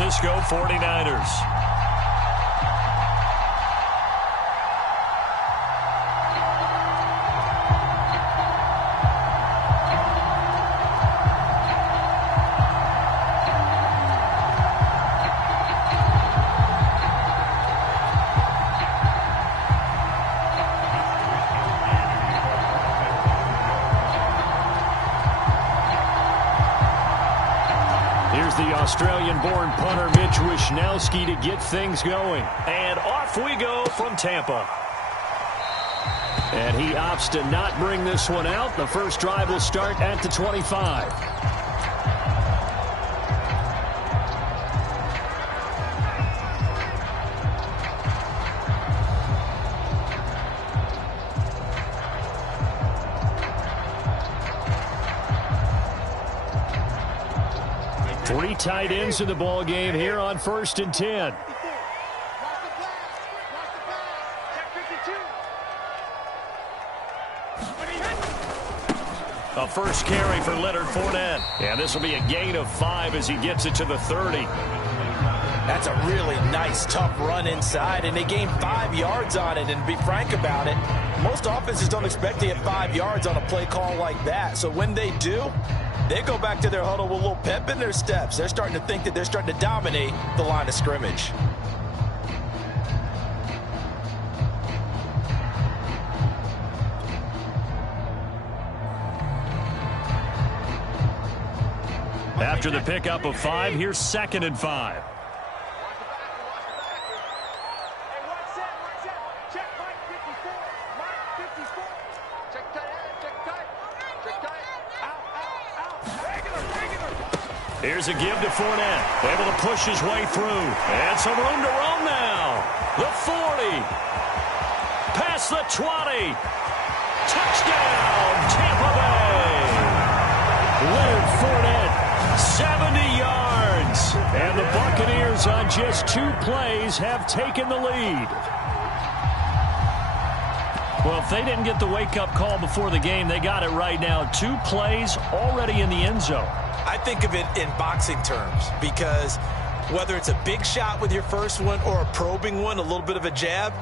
Francisco 49ers. The Australian-born punter Mitch Wishnowsky to get things going. And off we go from Tampa. And he opts to not bring this one out. The first drive will start at the 25. Three tight ends in the ball game here on 1st and 10. A first carry for Leonard Fournette. And this will be a gain of 5 as he gets it to the 30. That's a really nice, tough run inside, and they gained 5 yards on it. And to be frank about it, most offenses don't expect to get 5 yards on a play call like that. So when they do, they go back to their huddle with a little pep in their steps. They're starting to think that they're starting to dominate the line of scrimmage. After the pickup of 5, here's 2nd and 5. Here's a give to Fournette. Able to push his way through. And some room to roam now. The 40. Past the 20. Touchdown, Tampa Bay. Leonard Fournette, 70 yards. And the Buccaneers on just 2 plays have taken the lead. Well, if they didn't get the wake-up call before the game, they got it right now. 2 plays already in the end zone. I think of it in boxing terms because whether it's a big shot with your first one or a probing one, a little bit of a jab,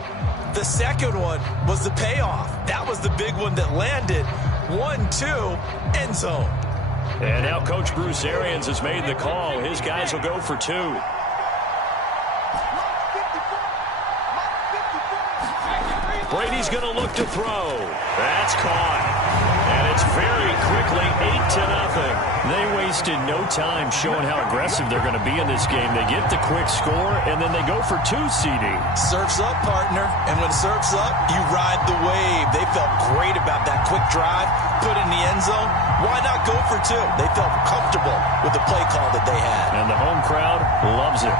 the second one was the payoff. That was the big one that landed. 1-2, end zone. And now Coach Bruce Arians has made the call. His guys will go for 2. Brady's going to look to throw. That's caught. And it's very quickly 8-0. They wasted no time showing how aggressive they're going to be in this game. They get the quick score, and then they go for 2, CD. Surf's up, partner. And when surf's up, you ride the wave. They felt great about that quick drive, put in the end zone. Why not go for 2? They felt comfortable with the play call that they had. And the home crowd loves it.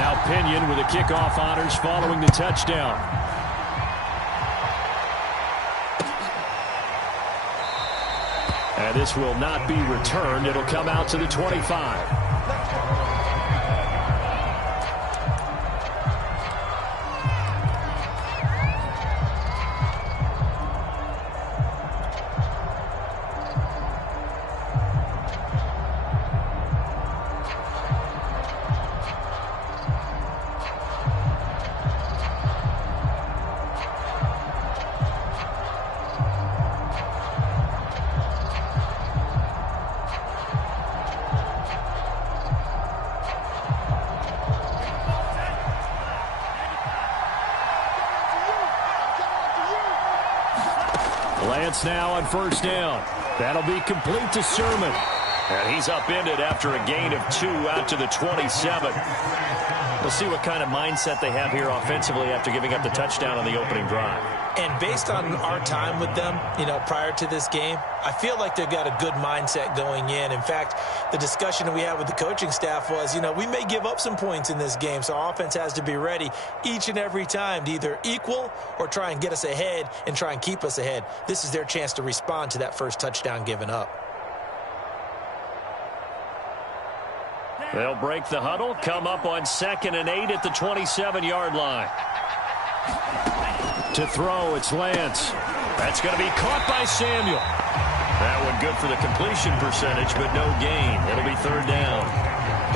Now Pinion with the kickoff honors following the touchdown. And this will not be returned. It'll come out to the 25. Lance now on 1st down. That'll be complete to Sermon. And he's upended after a gain of 2 out to the 27. We'll see what kind of mindset they have here offensively after giving up the touchdown on the opening drive. And based on our time with them, prior to this game, I feel like they've got a good mindset going in. In fact, the discussion that we had with the coaching staff was, we may give up some points in this game, so our offense has to be ready each and every time to either equal or try and get us ahead and try and keep us ahead. This is their chance to respond to that first touchdown given up. They'll break the huddle, come up on 2nd and 8 at the 27-yard line. To throw, it's Lance. That's going to be caught by Samuel. That one good for the completion percentage, but no gain. It'll be third down.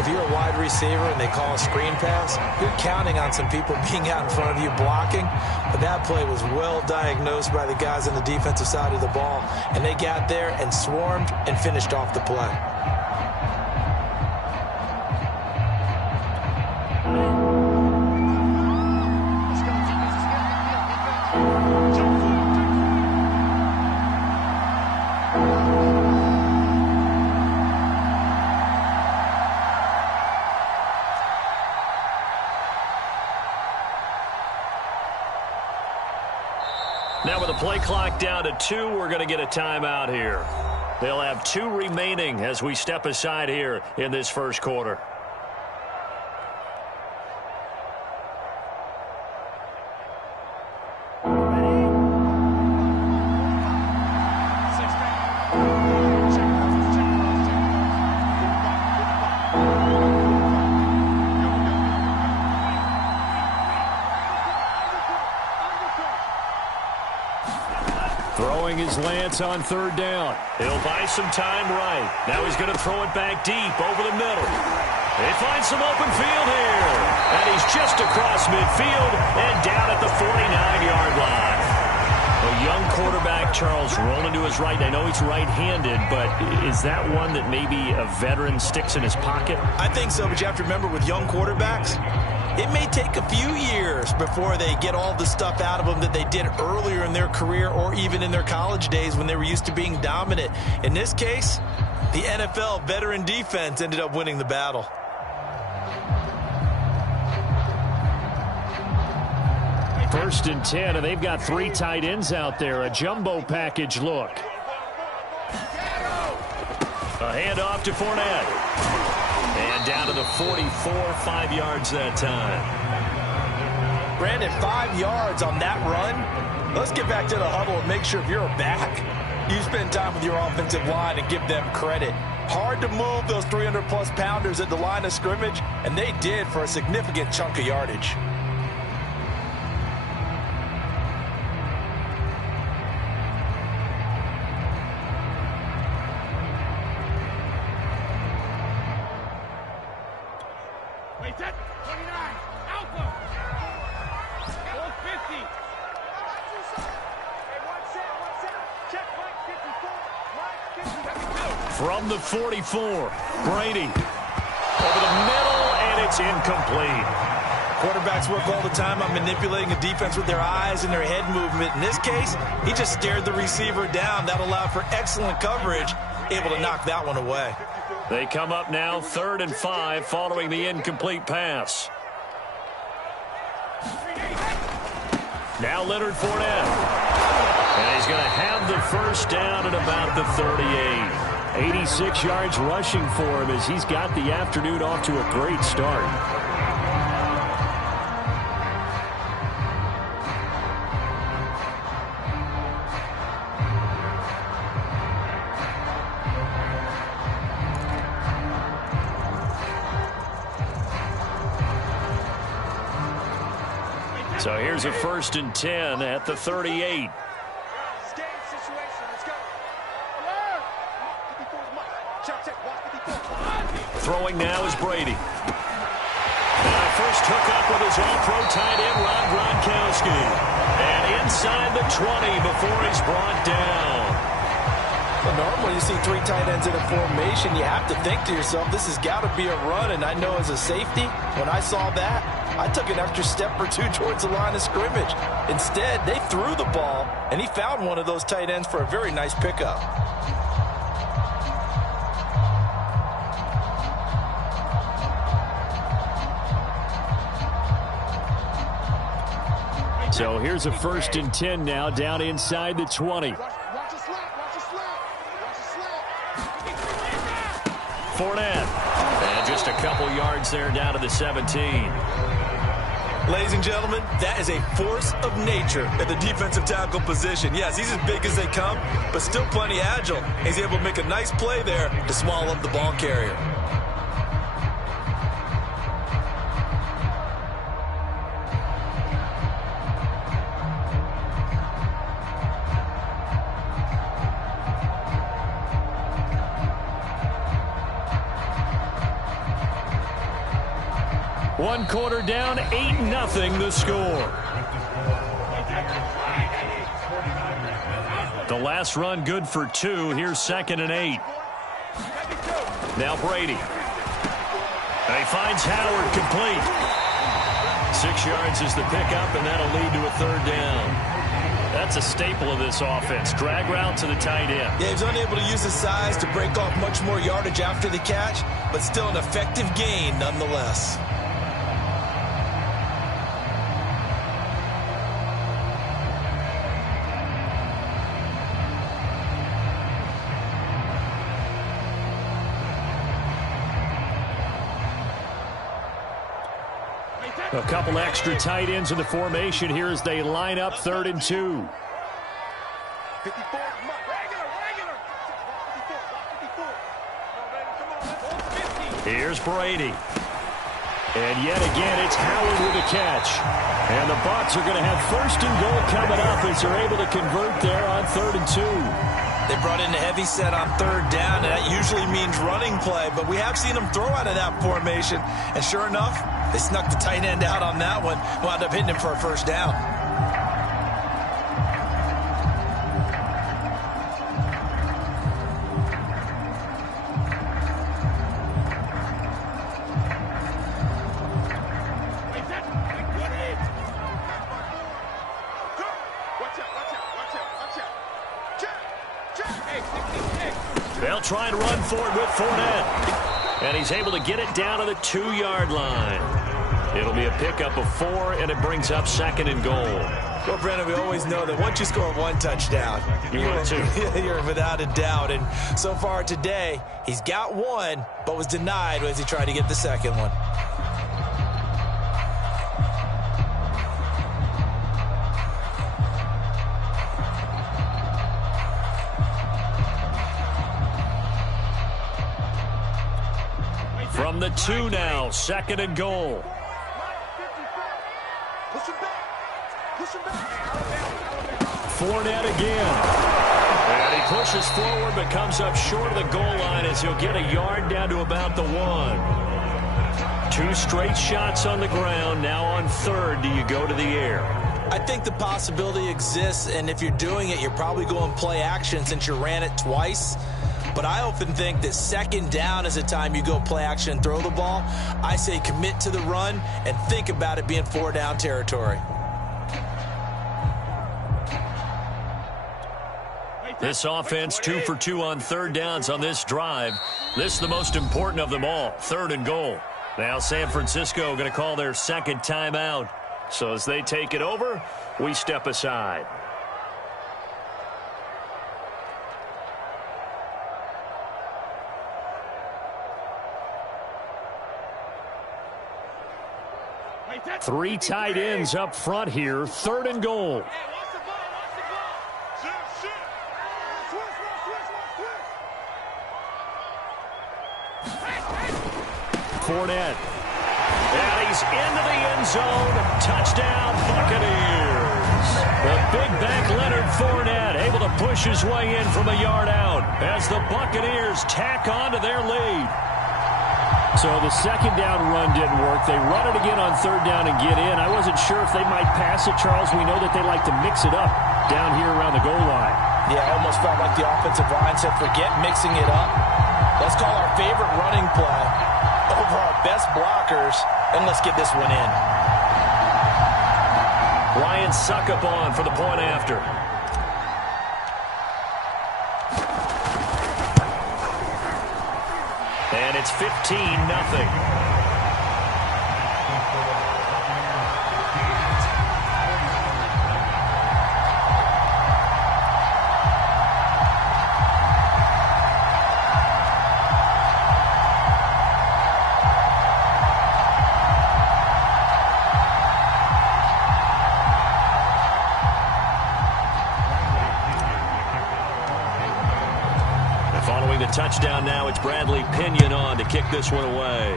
If you're a wide receiver and they call a screen pass, you're counting on some people being out in front of you blocking. But that play was well diagnosed by the guys on the defensive side of the ball. And they got there and swarmed and finished off the play. Now with the play clock down to 2, we're going to get a timeout here. They'll have 2 remaining as we step aside here in this first quarter. Throwing his lance on third down. He'll buy some time right. Now he's going to throw it back deep over the middle. They find some open field here. And he's just across midfield and down at the 49-yard line. A young quarterback, Charles, rolling to his right. I know he's right-handed, but is that one that maybe a veteran sticks in his pocket? I think so, but you have to remember with young quarterbacks, it may take a few years before they get all the stuff out of them that they did earlier in their career or even in their college days when they were used to being dominant. In this case, the NFL veteran defense ended up winning the battle. First and 10, and they've got 3 tight ends out there. A jumbo package look. A handoff to Fournette. And down to the 44, 5 yards that time. Brandon, 5 yards on that run. Let's get back to the huddle and make sure if you're a back, you spend time with your offensive line and give them credit. Hard to move those 300-plus pounders at the line of scrimmage, and they did for a significant chunk of yardage. From the 44, Brady over the middle, and it's incomplete. Quarterbacks work all the time on manipulating a defense with their eyes and their head movement. In this case, he just stared the receiver down. That allowed for excellent coverage, able to knock that one away. They come up now 3rd and 5 following the incomplete pass. Now Leonard Fournette. And he's going to have the first down at about the 38. 86 yards rushing for him as he's got the afternoon off to a great start. So here's a 1st and 10 at the 38. Throwing now is Brady. And first hook up with his all-pro tight end, Rob Gronkowski. And inside the 20 before he's brought down. Well, normally you see 3 tight ends in a formation. You have to think to yourself, this has got to be a run. And I know as a safety, when I saw that, I took an extra step or 2 towards the line of scrimmage. Instead, they threw the ball, and he found one of those tight ends for a very nice pickup. So here's a 1st and 10 now down inside the 20. Fournette. And just a couple yards there down to the 17. Ladies and gentlemen, that is a force of nature at the defensive tackle position. Yes, he's as big as they come, but still plenty agile. He's able to make a nice play there to swallow up the ball carrier. One quarter down, 8-0 the score. The last run good for 2. Here's 2nd and 8. Now Brady. And he finds Howard complete. 6 yards is the pickup, and that'll lead to a 3rd down. That's a staple of this offense. Drag route to the tight end. Yeah, he's unable to use his size to break off much more yardage after the catch, but still an effective gain nonetheless. A couple extra tight ends in the formation here as they line up 3rd and 2. Here's Brady. And yet again, it's Howard with a catch. And the Bucs are going to have 1st and goal coming up as they're able to convert there on 3rd and 2. They brought in a heavy set on 3rd down, and that usually means running play, but we have seen them throw out of that formation. And sure enough, they snuck the tight end out on that one, wound up hitting him for a 1st down. They'll try and run for it with Fournette. And he's able to get it down to the 2-yard line. It'll be a pickup of 4, and it brings up 2nd and goal. Well, Brandon, we always know that once you score 1 touchdown, you're without a doubt. And so far today, he's got 1, but was denied as he tried to get the 2nd one. From the 2 now, 2nd and goal. Fournette again. And he pushes forward but comes up short of the goal line as he'll get a yard down to about the 1. 2 straight shots on the ground. Now on 3rd, do you go to the air? I think the possibility exists, and if you're doing it, you're probably going play action since you ran it twice. But I often think that 2nd down is a time you go play action and throw the ball. I say commit to the run and think about it being 4-down territory. This offense 2 for 2 on 3rd downs on this drive. This is the most important of them all, 3rd and goal. Now San Francisco going to call their 2nd timeout. So as they take it over, we step aside. Three tight ends up front here, 3rd and goal. Fournette. And he's into the end zone. Touchdown, Buccaneers. The big back Leonard Fournette able to push his way in from a yard out as the Buccaneers tack on to their lead. So the 2nd down run didn't work. They run it again on 3rd down and get in. I wasn't sure if they might pass it, Charles. We know that they like to mix it up down here around the goal line. Yeah, I almost felt like the offensive line said, forget mixing it up. Let's call our favorite running play over our best blockers, and let's get this one in. Ryan Succop for the point after. And it's 15-0. Following the touchdown now, it's Bradley Pinion on to kick this one away.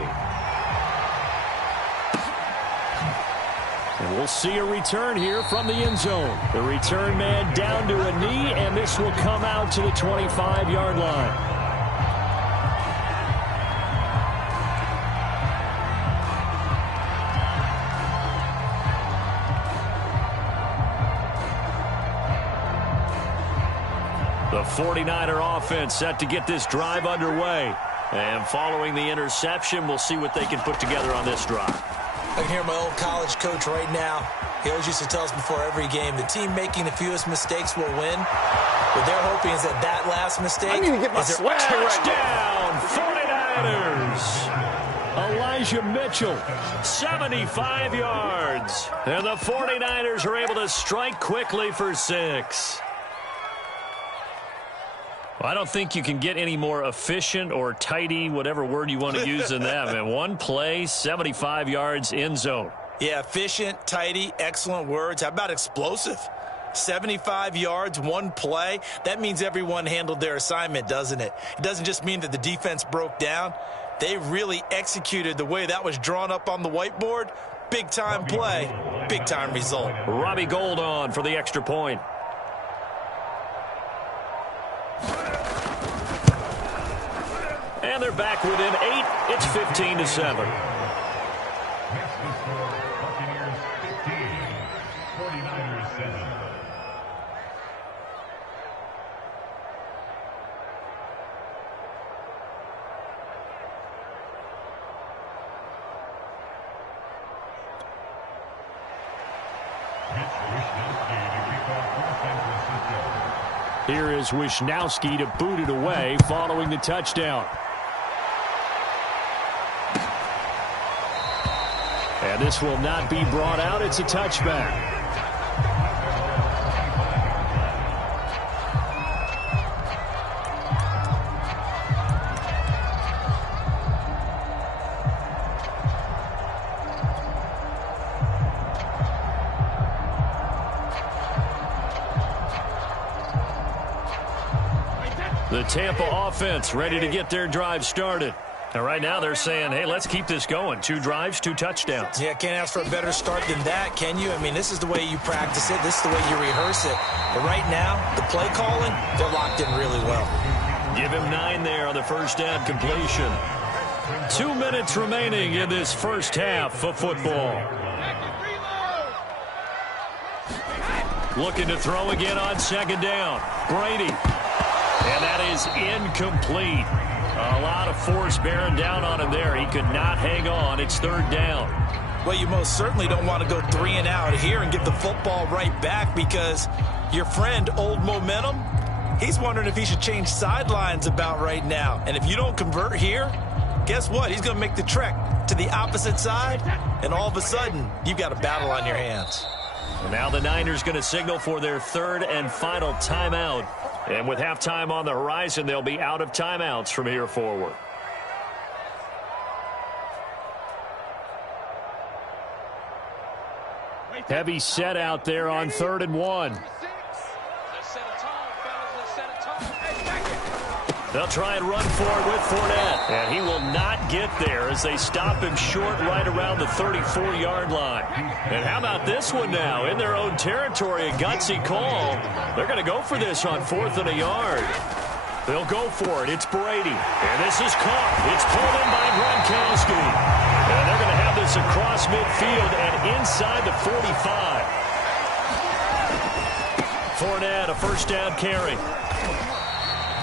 And we'll see a return here from the end zone. The return man down to a knee, and this will come out to the 25-yard line. The 49er offense set to get this drive underway. And following the interception, we'll see what they can put together on this drive. I can hear my old college coach right now. He always used to tell us before every game, the team making the fewest mistakes will win. What they're hoping is that last mistake I need to get my swag touchdown, 49ers. Elijah Mitchell, 75 yards. And the 49ers are able to strike quickly for 6. Well, I don't think you can get any more efficient or tidy, whatever word you want to use in that. Man, one play, 75 yards, end zone. Yeah, efficient, tidy, excellent words. How about explosive? 75 yards, one play. That means everyone handled their assignment, doesn't it? It doesn't just mean that the defense broke down. They really executed the way that was drawn up on the whiteboard. Big-time play, big-time result. Robbie Gould on for the extra point. And they're back within 8. It's 15-7. Here is Wisnowski to boot it away following the touchdown. And this will not be brought out. It's a touchback. The Tampa offense ready to get their drive started. And right now they're saying, hey, let's keep this going. 2 drives, 2 touchdowns. Yeah, can't ask for a better start than that, can you? I mean, this is the way you practice it. This is the way you rehearse it. But right now, the play calling, they're locked in really well. Give him 9 there on the first down completion. 2 minutes remaining in this first half of football. Looking to throw again on second down. Brady. And that is incomplete. A lot of force bearing down on him there. He could not hang on. It's third down. Well, you most certainly don't want to go 3 and out here and get the football right back because your friend, Old Momentum, he's wondering if he should change sidelines about right now. And if you don't convert here, guess what? He's going to make the trek to the opposite side, and all of a sudden, you've got a battle on your hands. And now the Niners going to signal for their third and final timeout. And with halftime on the horizon, they'll be out of timeouts from here forward. Heavy set out there on 3rd and 1. They'll try and run for it with Fournette. And he will not get there as they stop him short right around the 34-yard line. And how about this one now? In their own territory, a gutsy call. They're going to go for this on 4th and a yard. They'll go for it. It's Brady. And this is caught. It's pulled in by Gronkowski. And they're going to have this across midfield and inside the 45. Fournette, a first down carry.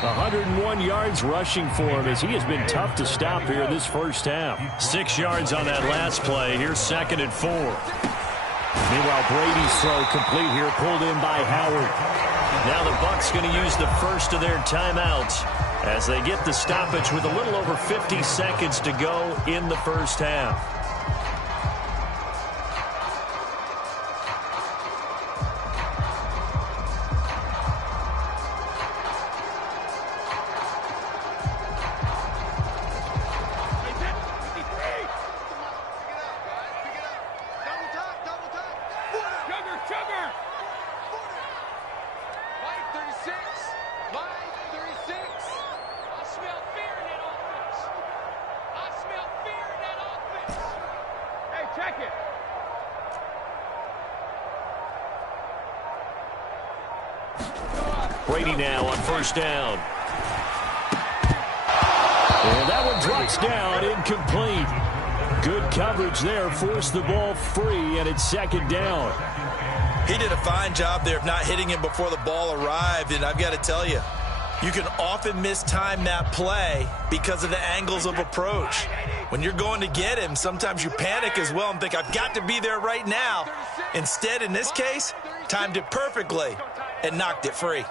101 yards rushing for him as he has been tough to stop here this first half. 6 yards on that last play. Here's 2nd and 4. Meanwhile, Brady's throw complete here, pulled in by Howard. Now the Bucs going to use the first of their timeouts as they get the stoppage with a little over 50 seconds to go in the first half. Brady now on first down. And that one drops down, incomplete. Good coverage there, forced the ball free, and it's 2nd down. He did a fine job there of not hitting him before the ball arrived, and I've got to tell you, You can often mistime that play because of the angles of approach. When you're going to get him, sometimes you panic as well and think, I've got to be there right now. Instead, in this case, timed it perfectly and knocked it free.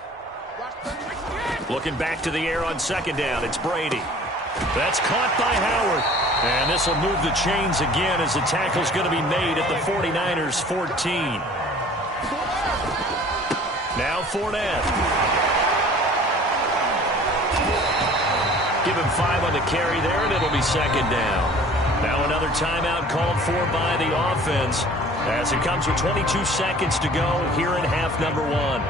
Looking back to the air on second down, it's Brady. That's caught by Howard. And this will move the chains again as the tackle's going to be made at the 49ers 14. Now Fournette. Give him 5 on the carry there, and it'll be second down. Now another timeout called for by the offense as it comes with 22 seconds to go here in half number 1.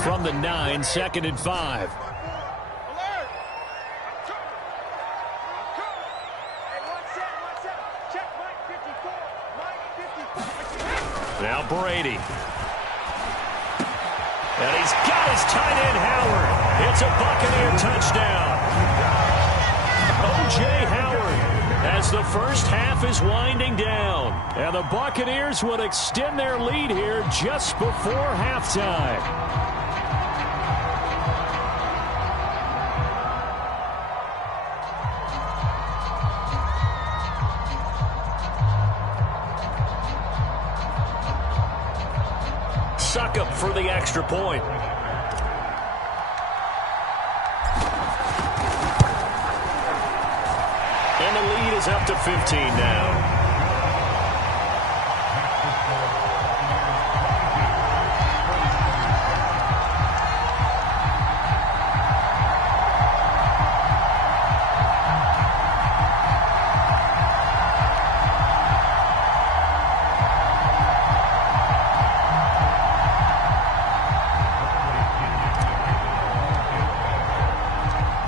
From the 9, 2nd and 5. Now Brady. And he's got his tight end, Howard. It's a Buccaneer touchdown. O.J. Howard as the first half is winding down. And the Buccaneers would extend their lead here just before halftime. Suckup for the extra point. And the lead is up to 15 now.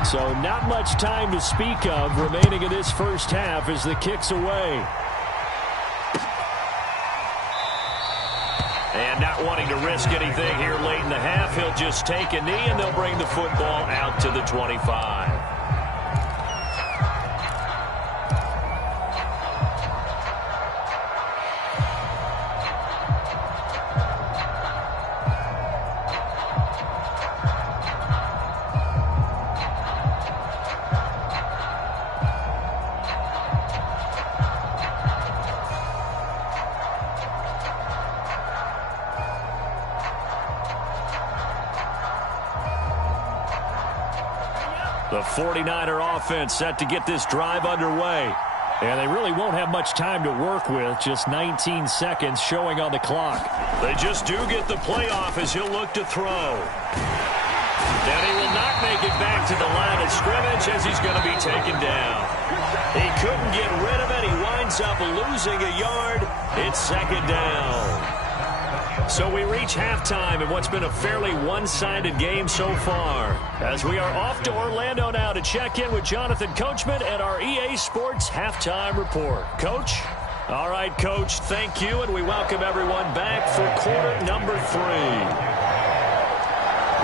So not much time to speak of remaining in this first half as the kick's away. And not wanting to risk anything here late in the half, he'll just take a knee and they'll bring the football out to the 25. The 49er offense set to get this drive underway. And they really won't have much time to work with, just 19 seconds showing on the clock. They just do get the playoff as he'll look to throw. And he will not make it back to the line of scrimmage as he's going to be taken down. He couldn't get rid of it. He winds up losing a yard. It's second down. So we reach halftime in what's been a fairly one-sided game so far. As we are off to Orlando now to check in with Jonathan Coachman and our EA Sports Halftime Report. Coach? All right, Coach, thank you, and we welcome everyone back for quarter number 3.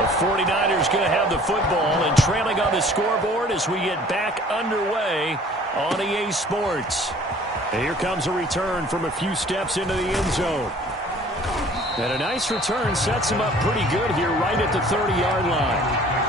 The 49ers going to have the football and trailing on the scoreboard as we get back underway on EA Sports. And here comes a return from a few steps into the end zone. And a nice return sets him up pretty good here right at the 30-yard line.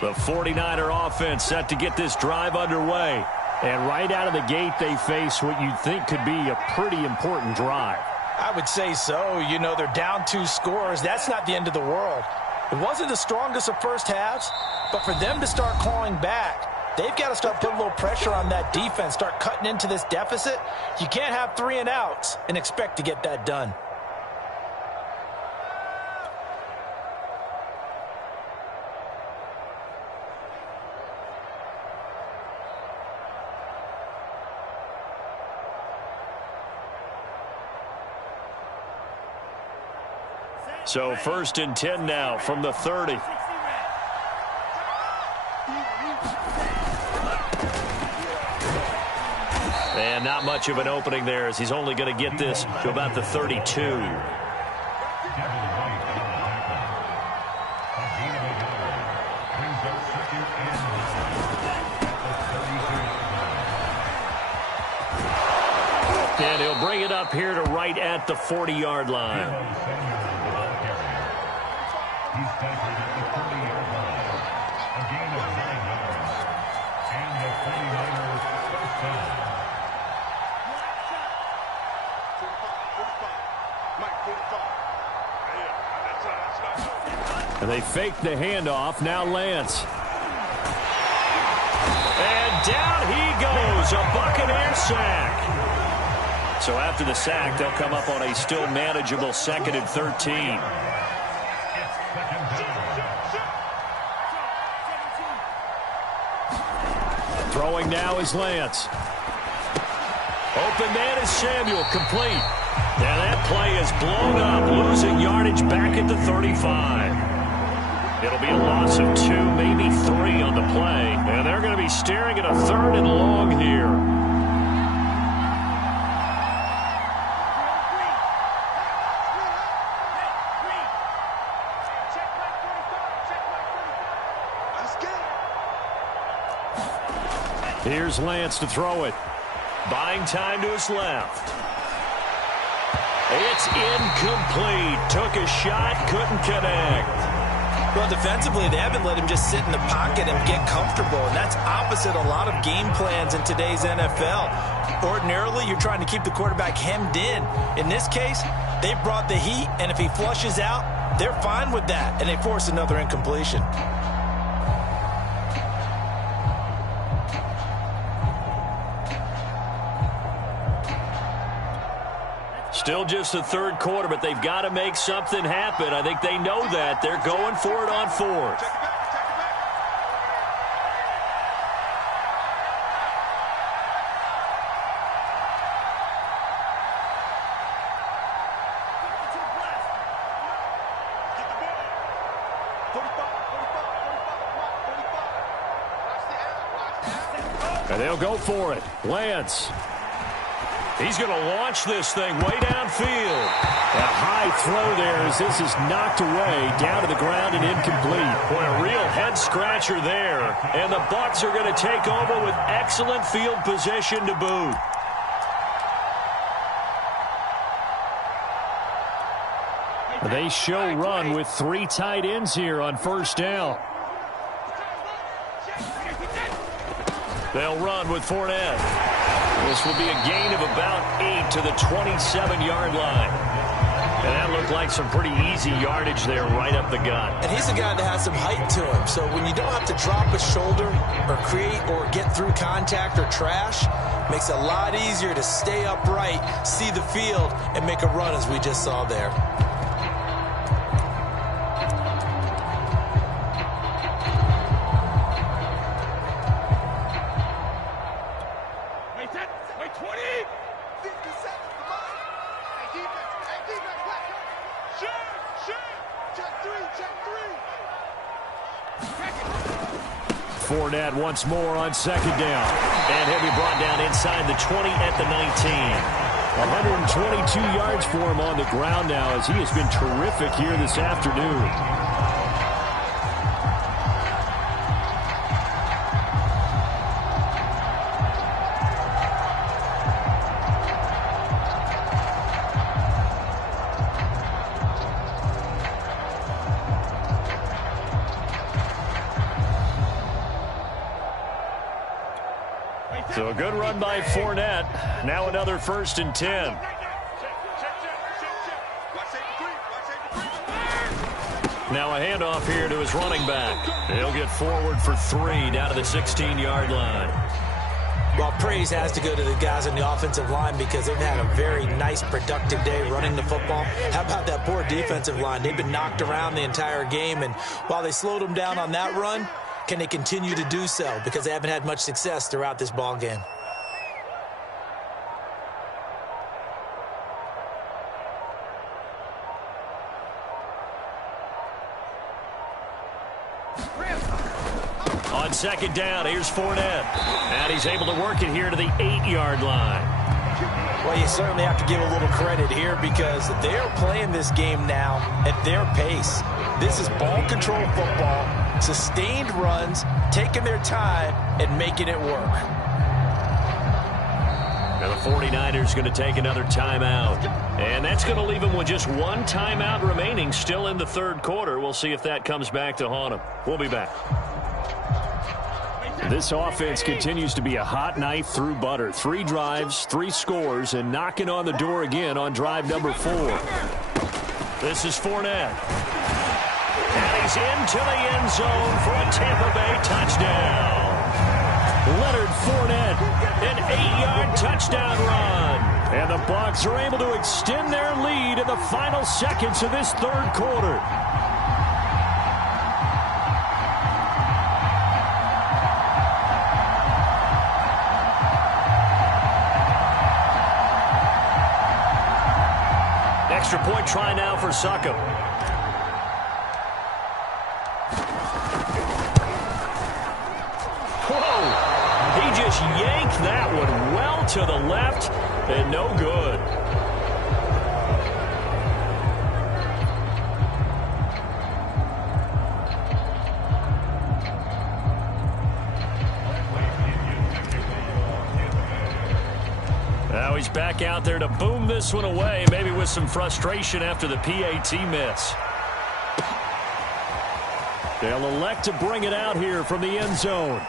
The 49er offense set to get this drive underway. And right out of the gate, they face what you'd think could be a pretty important drive. I would say so. You know, they're down 2 scores. That's not the end of the world. It wasn't the strongest of first halves, but for them to start clawing back, they've got to start putting a little pressure on that defense, start cutting into this deficit. You can't have 3 and outs and expect to get that done. So 1st and 10 now from the 30. And not much of an opening there as he's only going to get this to about the 32. And he'll bring it up here to right at the 40-yard line. He's tackled at the 40-yard line. A gain of 9 yards. And the 49ers first down. And they fake the handoff. Now Lance. And down he goes. A Buccaneer sack. So after the sack, they'll come up on a still manageable 2nd and 13. Throwing now is Lance. Open man is Samuel, complete. And that play is blown up, losing yardage back at the 35. It'll be a loss of 2, maybe 3 on the play. And they're going to be staring at a 3rd and long here. Here's Lance to throw it. Buying time to his left. It's incomplete. Took a shot, couldn't connect. Well, defensively, they haven't let him just sit in the pocket and get comfortable, and that's opposite a lot of game plans in today's NFL. Ordinarily, you're trying to keep the quarterback hemmed in. In this case, they brought the heat, and if he flushes out, they're fine with that, and they force another incompletion. Still just the 3rd quarter, but they've got to make something happen. I think they know that. They're going for it on 4th. And they'll go for it. Lance. He's going to launch this thing way downfield. A high throw there as this is knocked away, down to the ground and incomplete. Boy, a real head-scratcher there. And the Bucs are going to take over with excellent field position to boot. They show run with 3 tight ends here on 1st down. They'll run with Fournette. This will be a gain of about 8 to the 27-yard line. And that looked like some pretty easy yardage there right up the gut. And he's a guy that has some height to him. So when you don't have to drop a shoulder or create or get through contact or trash, makes it a lot easier to stay upright, see the field, and make a run as we just saw there. Fournette once more on 2nd down. And he'll be brought down inside the 20 at the 19. 122 yards for him on the ground now as he has been terrific here this afternoon. Good run by Fournette. Now another 1st and 10. Now a handoff here to his running back. He'll get forward for 3 down to the 16-yard line. Well, praise has to go to the guys on the offensive line because they've had a very nice, productive day running the football. How about that poor defensive line? They've been knocked around the entire game, and while they slowed them down on that run, can they continue to do so? Because they haven't had much success throughout this ball game. On 2nd down, here's Fournette. And he's able to work it here to the 8-yard line. Well, you certainly have to give a little credit here because they're playing this game now at their pace. This is ball control football, sustained runs, taking their time, and making it work. Now the 49ers going to take another timeout. And that's going to leave them with just 1 timeout remaining still in the 3rd quarter. We'll see if that comes back to haunt them. We'll be back. This offense continues to be a hot knife through butter. 3 drives, 3 scores, and knocking on the door again on drive number 4. This is Fournette. And he's into the end zone for a Tampa Bay touchdown. Leonard Fournette, an 8-yard touchdown run. And the Bucs are able to extend their lead in the final seconds of this 3rd quarter. Extra point try now for Succop. Whoa! He just yanked that one well to the left and no good. Now he's back out there to boom this one away, maybe with some frustration after the PAT miss. They'll elect to bring it out here from the end zone.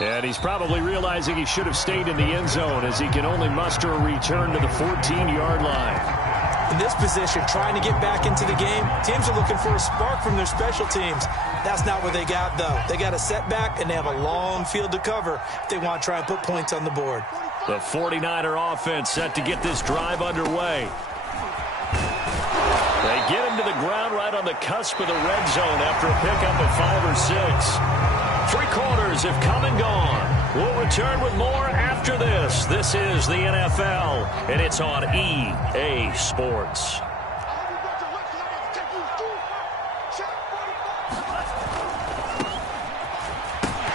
And he's probably realizing he should have stayed in the end zone as he can only muster a return to the 14-yard line. In this position, trying to get back into the game, teams are looking for a spark from their special teams. That's not what they got, though. They got a setback, and they have a long field to cover if they want to try and put points on the board. The 49er offense set to get this drive underway. They get him to the ground right on the cusp of the red zone after a pickup of 5 or 6. 3 quarters have come and gone. We'll return with more after this. This is the NFL, and it's on EA Sports.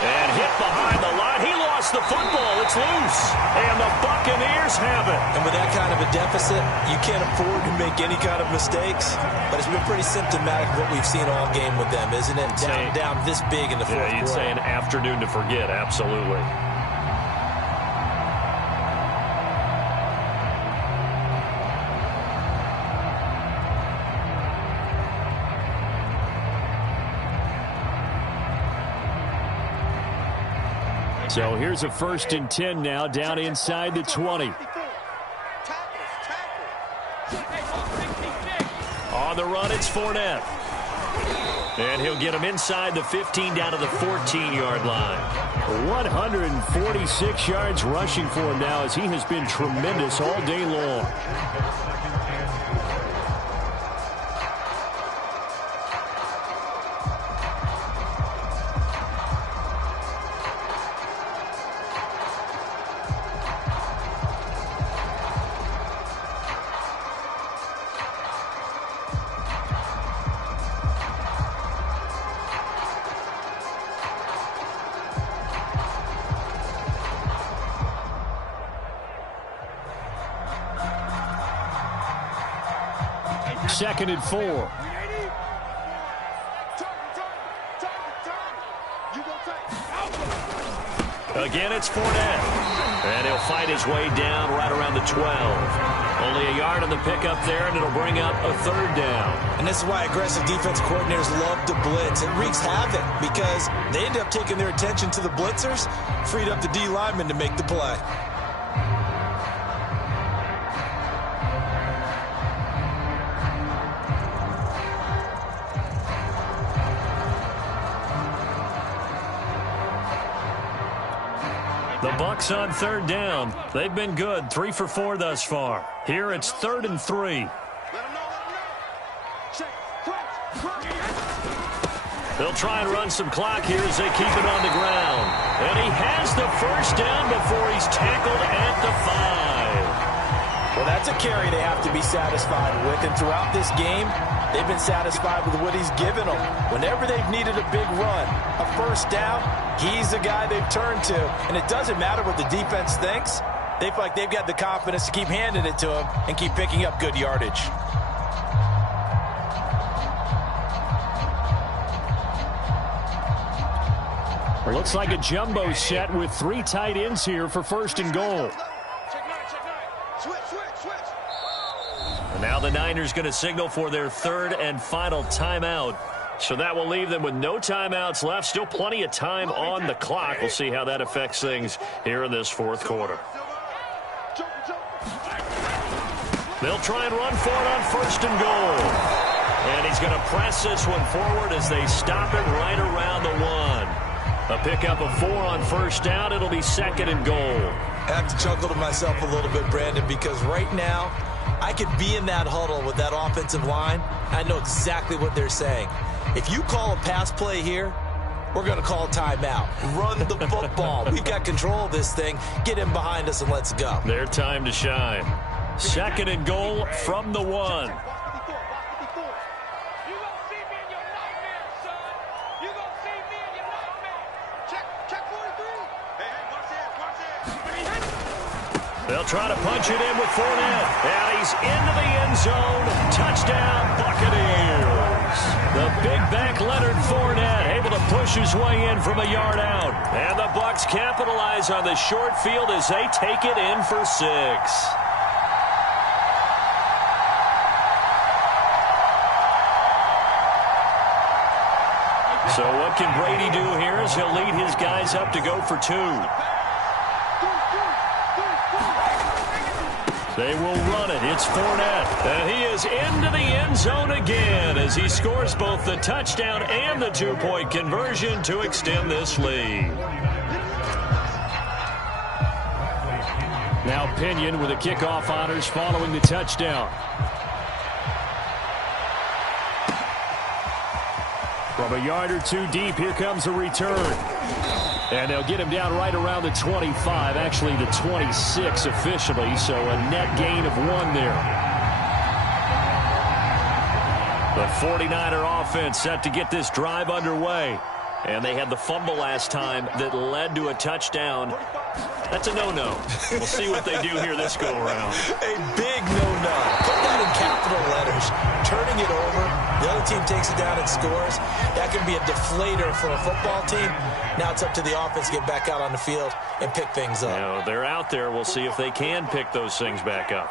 And hit behind the line. He lost the football. It's loose. And the Buccaneers have it. And with that kind of a deficit, you can't afford to make any kind of mistakes. But it's been pretty symptomatic of what we've seen all game with them, isn't it? Down this big in the fourth quarter. You'd say an afternoon to forget. Absolutely. So here's a 1st and 10 now down inside the 20. On the run, it's Fournette. And he'll get him inside the 15 down to the 14-yard line. 146 yards rushing for him now as he has been tremendous all day long. Second and 4. Again, it's Fournette. And he'll fight his way down right around the 12. Only a yard on the pickup there, and it'll bring up a third down. And this is why aggressive defense coordinators love to blitz. It wreaks havoc because they end up taking their attention to the blitzers, freed up the D lineman to make the play. The Bucs on third down. They've been good, 3 for 4 thus far. Here it's 3rd and 3. They'll try and run some clock here as they keep it on the ground. And he has the first down before he's tackled at the 5. Well, that's a carry they have to be satisfied with. And throughout this game, they've been satisfied with what he's given them. Whenever they've needed a big run, a first down, he's the guy they've turned to. And it doesn't matter what the defense thinks. They feel like they've got the confidence to keep handing it to him and keep picking up good yardage. Looks like a jumbo set with 3 tight ends here for 1st and goal. And now the Niners going to signal for their 3rd and final timeout. So that will leave them with no timeouts left. Still plenty of time on the clock. We'll see how that affects things here in this 4th quarter. They'll try and run for it on 1st and goal. And he's going to press this one forward as they stop it right around the 1. A pickup of 4 on 1st down. It'll be 2nd and goal. I have to chuckle to myself a little bit, Brandon, because right now I could be in that huddle with that offensive line. I know exactly what they're saying. If you call a pass play here, we're going to call a timeout. Run the football. We've got control of this thing. Get him behind us and let's go. Their time to shine. 2nd and goal from the 1. They'll try to punch it in with Fournette. And he's into the end zone. Touchdown, Buccaneers. The big back Leonard Fournette able to push his way in from a yard out. And the Bucs capitalize on the short field as they take it in for 6. So what can Brady do here as he'll lead his guys up to go for 2. They will run it. It's Fournette. And he is into the end zone again as he scores both the touchdown and the 2-point conversion to extend this lead. Now Pinion with the kickoff honors following the touchdown. From a yard or 2 deep, here comes a return. And they'll get him down right around the 25, actually the 26 officially, so a net gain of 1 there. The 49er offense set to get this drive underway. And they had the fumble last time that led to a touchdown. That's a no-no. We'll see what they do here this go-around. A big no-no. Put that in capital letters. Turning it over. The other team takes it down and scores. That can be a deflator for a football team. Now it's up to the offense to get back out on the field and pick things up. You know, they're out there. We'll see if they can pick those things back up.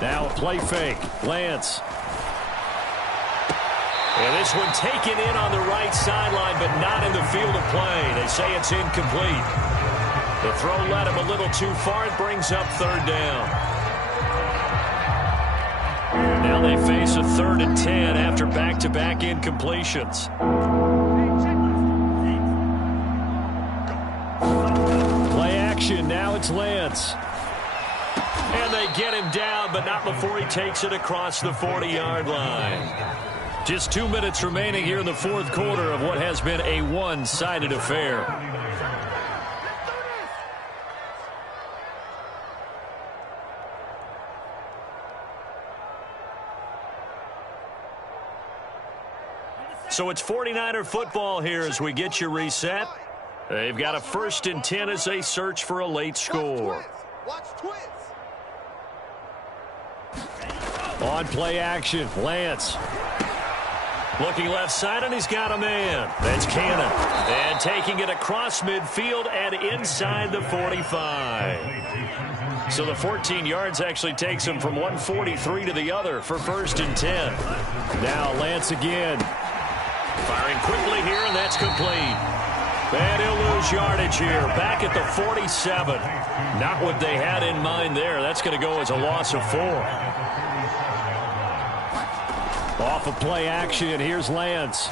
Now a play fake. Lance. And this one taken in on the right sideline, but not in the field of play. They say it's incomplete. The throw led him a little too far. It brings up 3rd down. Now they face a 3rd and 10 after back-to-back incompletions. Play action. Now it's Lance. And they get him down, but not before he takes it across the 40-yard line. Just 2 minutes remaining here in the 4th quarter of what has been a one-sided affair. So it's 49er football here as we get you reset. They've got a 1st and 10 as they search for a late score. On play action, Lance. Looking left side, and he's got a man. That's Cannon. And taking it across midfield and inside the 45. So the 14 yards actually takes him from 143 to the other for 1st and 10. Now Lance again. Firing quickly here, and that's complete. And he'll lose yardage here. Back at the 47. Not what they had in mind there. That's going to go as a loss of 4. Off of play action, here's Lance.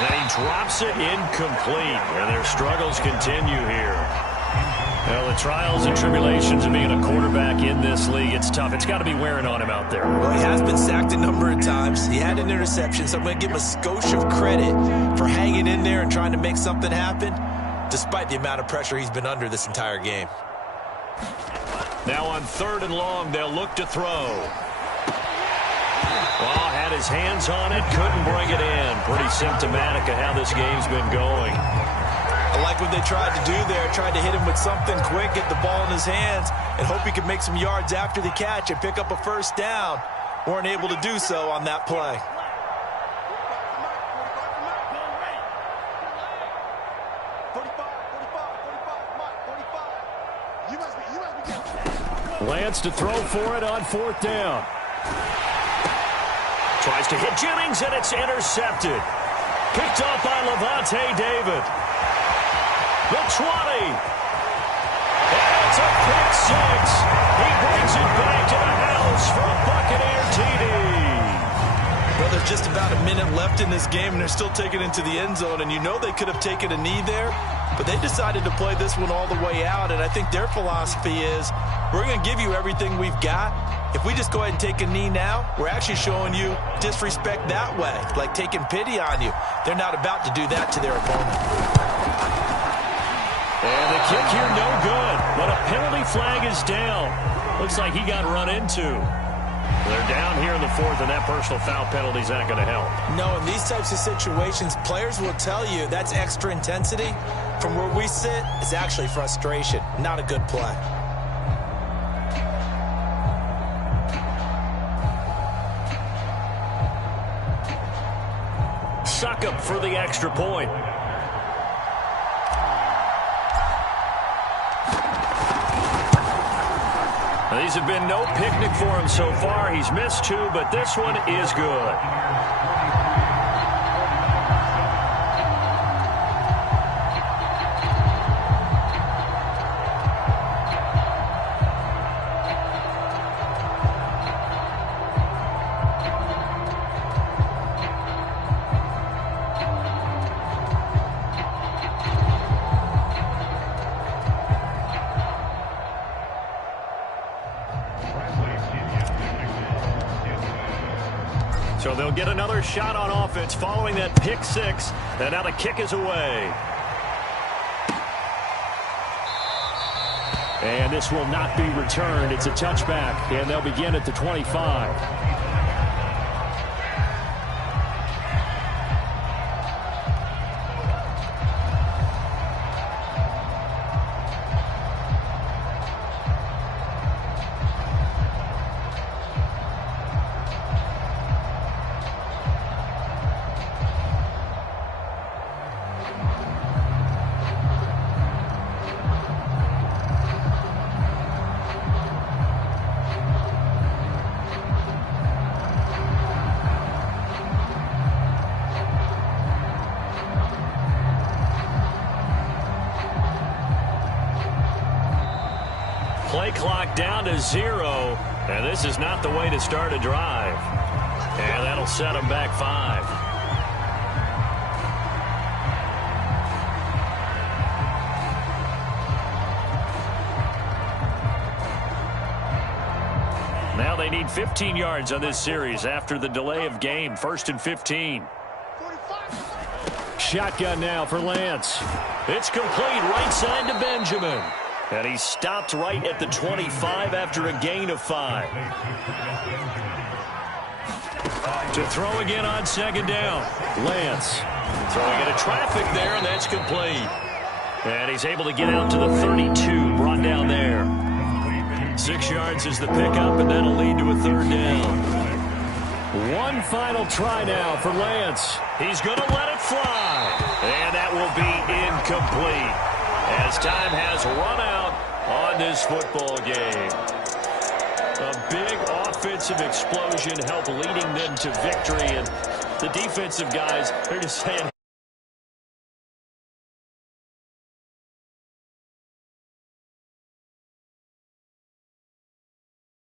Then he drops it incomplete, and their struggles continue here. Well, the trials and tribulations of being a quarterback in this league, it's tough. It's got to be wearing on him out there. Well, he has been sacked a number of times. He had an interception, so I'm going to give him a skosh of credit for hanging in there and trying to make something happen, despite the amount of pressure he's been under this entire game. Now on 3rd and long, they'll look to throw. Well, had his hands on it, couldn't bring it in. Pretty symptomatic of how this game's been going. I like what they tried to do there, tried to hit him with something quick, get the ball in his hands, and hope he could make some yards after the catch and pick up a 1st down. Weren't able to do so on that play. Lance to throw for it on 4th down. Tries to hit Jennings, and it's intercepted. Picked off by Levante David. The 20. And it's a pick 6. He brings it back to the house for a Buccaneer TD. Well, there's just about a minute left in this game, and they're still taking it into the end zone. And you know they could have taken a knee there, but they decided to play this one all the way out. And I think their philosophy is, we're going to give you everything we've got. If we just go ahead and take a knee now, we're actually showing you disrespect that way, like taking pity on you. They're not about to do that to their opponent. And the kick here, no good. But a penalty flag is down. Looks like he got run into. They're down here in the 4th, and that personal foul penalty is not going to help. No, in these types of situations, players will tell you that's extra intensity. From where we sit, it's actually frustration, not a good play. Suck up for the extra point. Now, these have been no picnic for him so far. He's missed 2, but this one is good. So they'll get another shot on offense following that pick 6. And now the kick is away. And this will not be returned. It's a touchback, and they'll begin at the 25. Play clock down to 0, and this is not the way to start a drive. And that'll set them back 5. Now they need 15 yards on this series after the delay of game. 1st and 15. Shotgun now for Lance. It's complete right side to Benjamin. And he stopped right at the 25 after a gain of 5. To throw again on 2nd down. Lance throwing into traffic there, and that's complete. And he's able to get out to the 32, brought down there. 6 yards is the pickup, and that'll lead to a 3rd down. 1 One final try now for Lance. He's going to let it fly. And that will be incomplete as time has run out on this football game. A big offensive explosion helped leading them to victory. And the defensive guys, they're just saying,